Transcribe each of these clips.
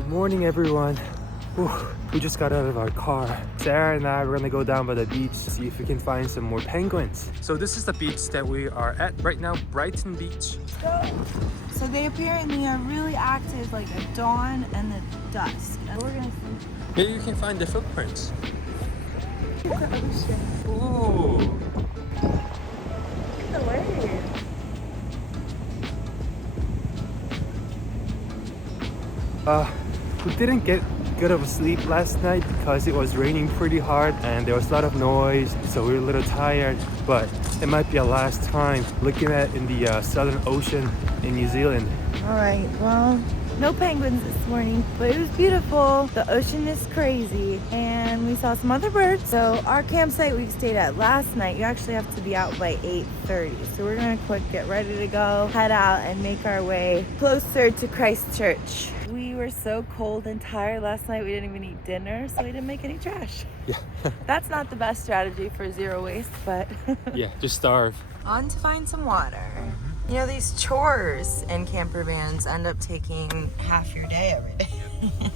Good morning, everyone. Whew, we just got out of our car. Sarah and I were gonna go down by the beach to see if we can find some more penguins. So this is the beach that we are at right now, Brighton Beach. So they apparently are really active like at dawn and at dusk. And we're gonna see. Maybe you can find the footprints. Ooh. Look at the wave. We didn't get good of a sleep last night because it was raining pretty hard and there was a lot of noise, so we were a little tired. But it might be our last time looking at in the Southern Ocean in New Zealand. All right, well, no penguins this morning, but it was beautiful. The ocean is crazy, and we saw some other birds. So our campsite we stayed at last night, you actually have to be out by 8:30. So we're gonna quick get ready to go, head out, and make our way closer to Christchurch. We were so cold and tired last night, we didn't even eat dinner, so we didn't make any trash. Yeah. That's not the best strategy for zero waste, but Yeah, just starve. on to find some water. You know, these chores in camper vans end up taking half your day every day.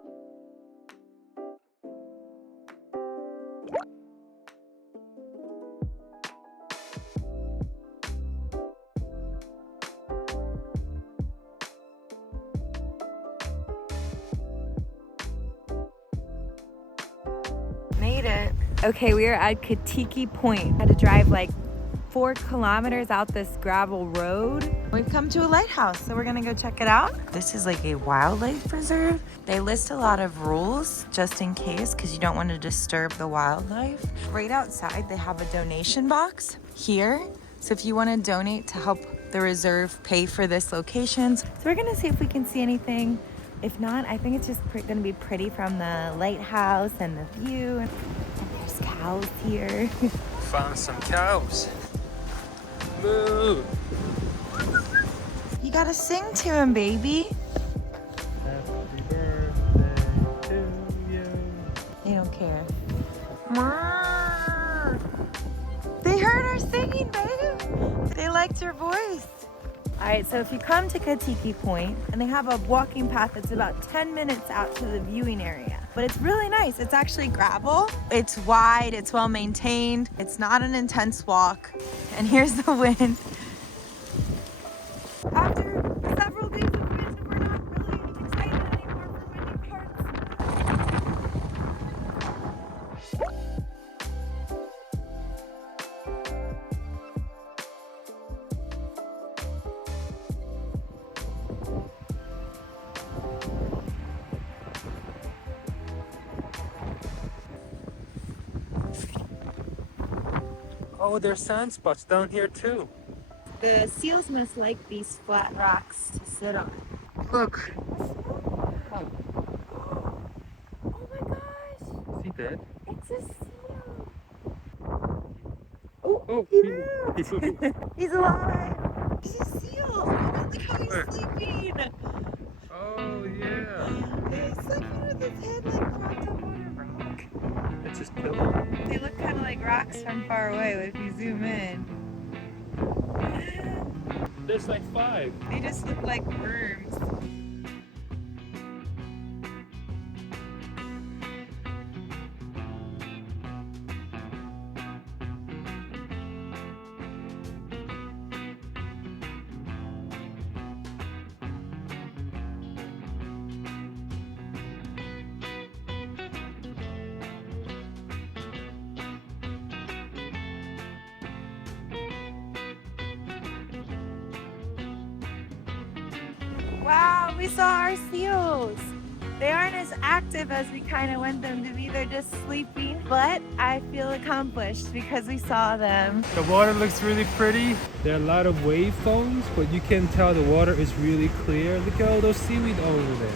Made it. Okay, we are at Katiki Point. Had to drive like 4 kilometers out this gravel road. We've come to a lighthouse, so we're gonna go check it out. This is like a wildlife preserve. They list a lot of rules just in case, because you don't want to disturb the wildlife. Right outside, they have a donation box here. So if you want to donate to help the reserve pay for this location. So we're gonna see if we can see anything. If not, I think it's just gonna be pretty from the lighthouse and the view. And there's cows here. Found some cows. Moo. You gotta sing to him, baby. Happy birthday to you. They don't care. They heard her singing, babe. They liked her voice. All right, so if you come to Katiki Point, and they have a walking path that's about 10 minutes out to the viewing area. But it's really nice. It's actually gravel. It's wide, it's well maintained. It's not an intense walk. And here's the wind. After several days of wind, we're not really excited anymore for windy parts. Oh, there's sand spots down here too. The seals must like these flat rocks to sit on. Look. Oh my gosh! Is he dead? It's a seal! Oh, Oh, he he's moved! He's alive! He's a seal! Oh, look how Where? he's sleeping! Oh, yeah. He's sleeping with his head like propped up on a rock. It's his pillow. They look kind of like rocks from far away, but if you zoom in, There's like 5. they just look like worms. Wow, we saw our seals. They aren't as active as we kind of want them to be. They're just sleeping, but I feel accomplished because we saw them. The water looks really pretty. There are a lot of wave foams, but you can tell the water is really clear. Look at all those seaweed over there.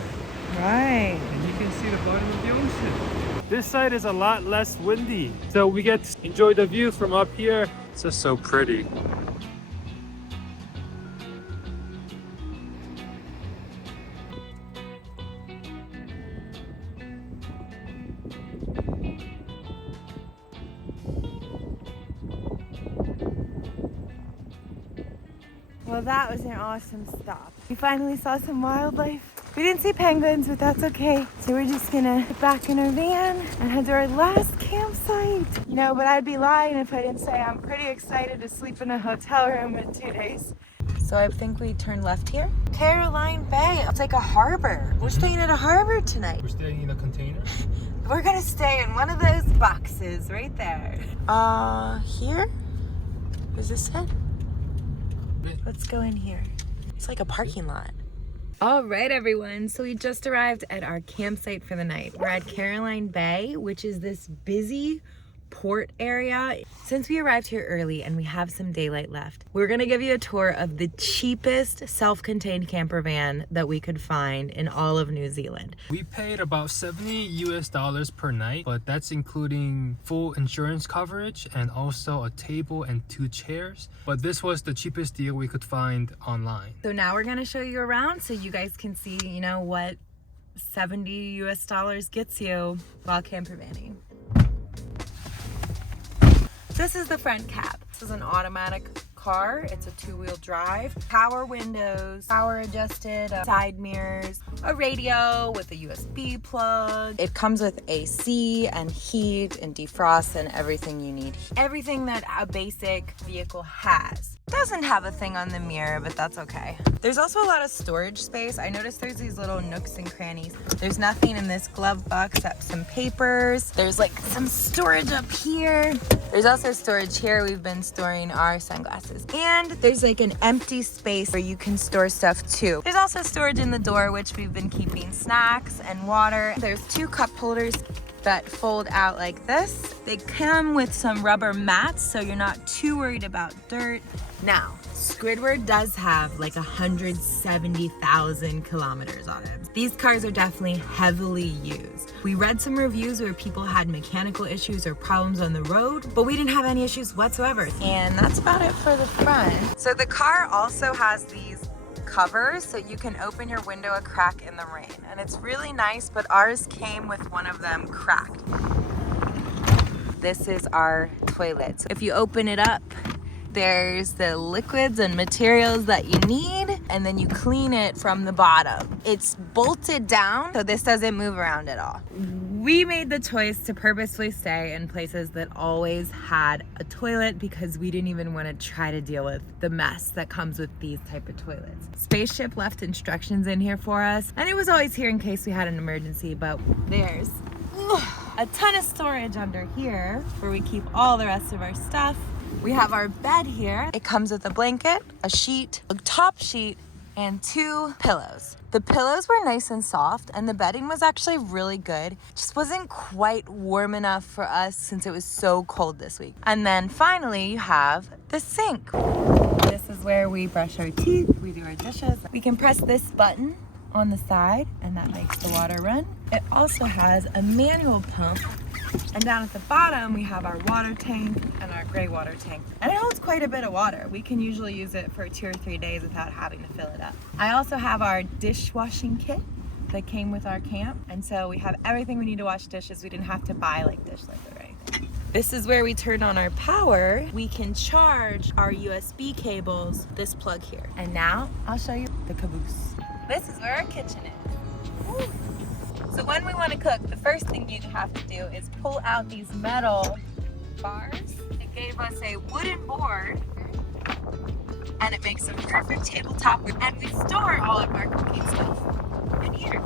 Right. And you can see the bottom of the ocean. This side is a lot less windy, so we get to enjoy the view from up here. It's just so pretty. Well, that was an awesome stop. We finally saw some wildlife. We didn't see penguins, but that's okay. So we're just gonna get back in our van and head to our last campsite. You know, but I'd be lying if I didn't say I'm pretty excited to sleep in a hotel room in 2 days. So I think we turn left here. Caroline Bay. It's like a harbor. We're staying at a harbor tonight. We're staying in a container. We're gonna stay in one of those boxes right there. Here? Is this it? Let's go in here. It's like a parking lot. All right, everyone. So we just arrived at our campsite for the night. We're at Caroline Bay, which is this busy port area. Since we arrived here early and we have some daylight left, we're gonna give you a tour of the cheapest self-contained camper van that we could find in all of New Zealand. We paid about $70 per night, but that's including full insurance coverage and also a table and 2 chairs. But this was the cheapest deal we could find online. So now we're gonna show you around so you guys can see, you know, what $70 gets you while campervanning. This is the front cab. This is an automatic car. It's a 2-wheel drive. Power windows, power adjusted side mirrors, a radio with a USB plug. It comes with AC and heat and defrost and everything you need. Everything that a basic vehicle has. Doesn't have a thing on the mirror, but that's okay. There's also a lot of storage space. I noticed there's these little nooks and crannies. There's nothing in this glove box except some papers. There's like some storage up here. There's also storage here. We've been storing our sunglasses. And there's like an empty space where you can store stuff too. There's also storage in the door, which we've been keeping snacks and water. There's 2 cup holders that fold out like this. They come with some rubber mats, so you're not too worried about dirt. Now, Squidward does have like 170,000 kilometers on it. These cars are definitely heavily used. We read some reviews where people had mechanical issues or problems on the road, but we didn't have any issues whatsoever. And that's about it for the front. So the car also has these covers so you can open your window a crack in the rain, and it's really nice, but ours came with one of them cracked. This is our toilet. So if you open it up, there's the liquids and materials that you need, and then you clean it from the bottom. It's bolted down, so this doesn't move around at all. We made the choice to purposefully stay in places that always had a toilet because we didn't even want to try to deal with the mess that comes with these type of toilets. Spaceship left instructions in here for us, and it was always here in case we had an emergency, but there's a ton of storage under here where we keep all the rest of our stuff. We have our bed here. It comes with a blanket, a sheet, a top sheet, and 2 pillows. The pillows were nice and soft, and the bedding was actually really good. Just wasn't quite warm enough for us since it was so cold this week. And then finally, you have the sink. This is where we brush our teeth, we do our dishes. We can press this button on the side, and that makes the water run. It also has a manual pump. And down at the bottom, we have our water tank and our gray water tank. And it holds quite a bit of water. We can usually use it for 2 or 3 days without having to fill it up. I also have our dishwashing kit that came with our camp. And so we have everything we need to wash dishes. We didn't have to buy like dish liquid or anything. This is where we turn on our power. We can charge our USB cables, this plug here. And now I'll show you the caboose. This is where our kitchen is. Woo. So when we want to cook, the first thing you have to do is pull out these metal bars. It gave us a wooden board, and it makes a perfect tabletop, and we store all of our cooking stuff in here.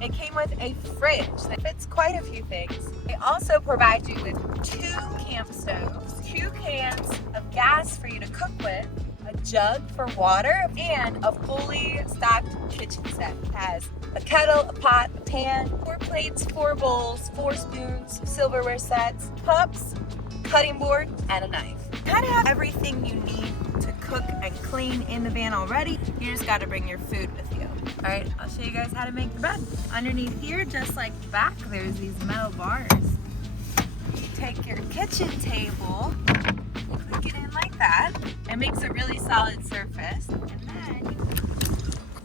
It came with a fridge that fits quite a few things. They also provide you with 2 camp stoves, 2 cans of gas for you to cook with, a jug for water, and a fully stocked kitchen set. It has a kettle, a pot, a pan, 4 plates, 4 bowls, 4 spoons, silverware sets, cups, cutting board, and a knife. You kind of have everything you need to cook and clean in the van already. You just got to bring your food with you. All right, I'll show you guys how to make the bed. Underneath here, just like the back, there's these metal bars. You take your kitchen table, click it in like that. It makes a really solid surface. And then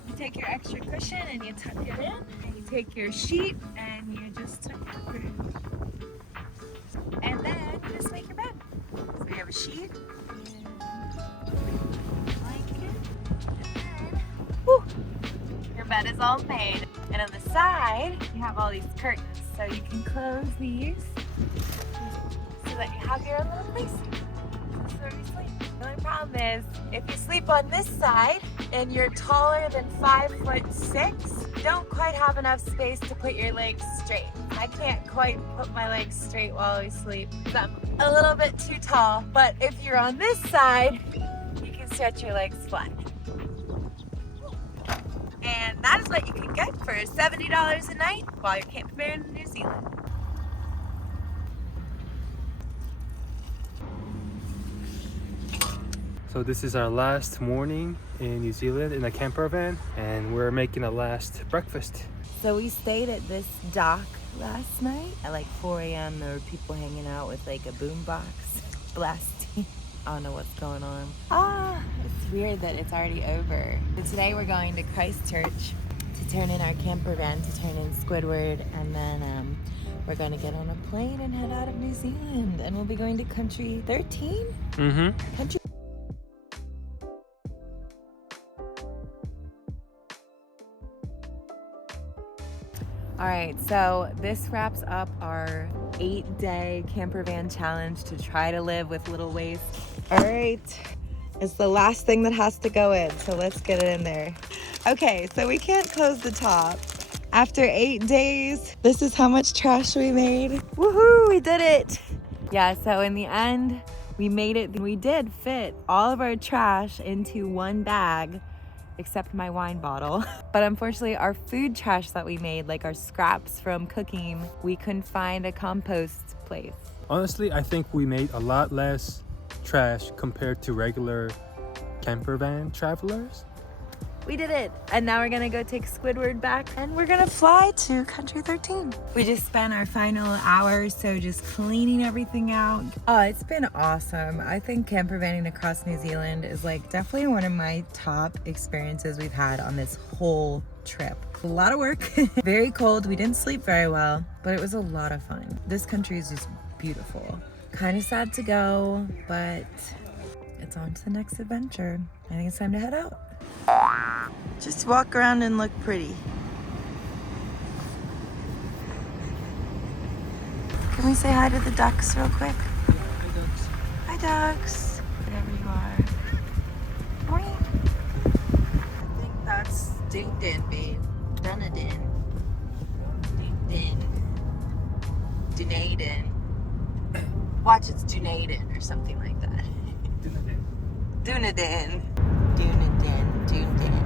you take your extra cushion and you tuck it in. And you take your sheet and you just tuck it over. And then you just make your bed. So you have a sheet, and blanket, and then bed is all made. And on the side, you have all these curtains. So you can close these so that you have your own little place. This is where we sleep. The only problem is, if you sleep on this side and you're taller than 5'6", you don't quite have enough space to put your legs straight. I can't quite put my legs straight while we sleep. So I'm a little bit too tall. But if you're on this side, you can stretch your legs flat. And that is what you can get for $70 a night while you're camping in New Zealand. So this is our last morning in New Zealand in a camper van, and we're making a last breakfast. So we stayed at this dock last night. At like 4 a.m. there were people hanging out with like a boombox blasting. I don't know what's going on. It's weird that it's already over. So today we're going to Christchurch to turn in our camper van, to turn in Squidward, and then we're going to get on a plane and head out of New Zealand. And we'll be going to country 13? Mm-hmm. Country. All right, so this wraps up our 8-day camper van challenge to try to live with little waste. All right, it's the last thing that has to go in, so let's get it in there. Okay, so we can't close the top. After 8 days, this is how much trash we made. Woohoo, we did it. Yeah, so in the end, we made it. We did fit all of our trash into one bag, except my wine bottle. But unfortunately, our food trash that we made, like our scraps from cooking, we couldn't find a compost place. Honestly, I think we made a lot less trash compared to regular camper van travelers. We did it. And now we're gonna go take Squidward back and we're gonna fly to country 13. We just spent our final hour or so just cleaning everything out. Oh, it's been awesome. I think camper vanning across New Zealand is like definitely one of my top experiences we've had on this whole trip. A lot of work, very cold. We didn't sleep very well, but it was a lot of fun. This country is just beautiful. Kind of sad to go, but it's on to the next adventure. I think it's time to head out. Just walk around and look pretty. Can we say hi to the ducks real quick? Hi, ducks. Hi, ducks. Wherever you are. Morning. I think that's Dunedin, babe. Dunedin. Dunedin. Watch, it's Dunedin or something like that. Dunedin. Dunedin. Dunedin. Dunedin.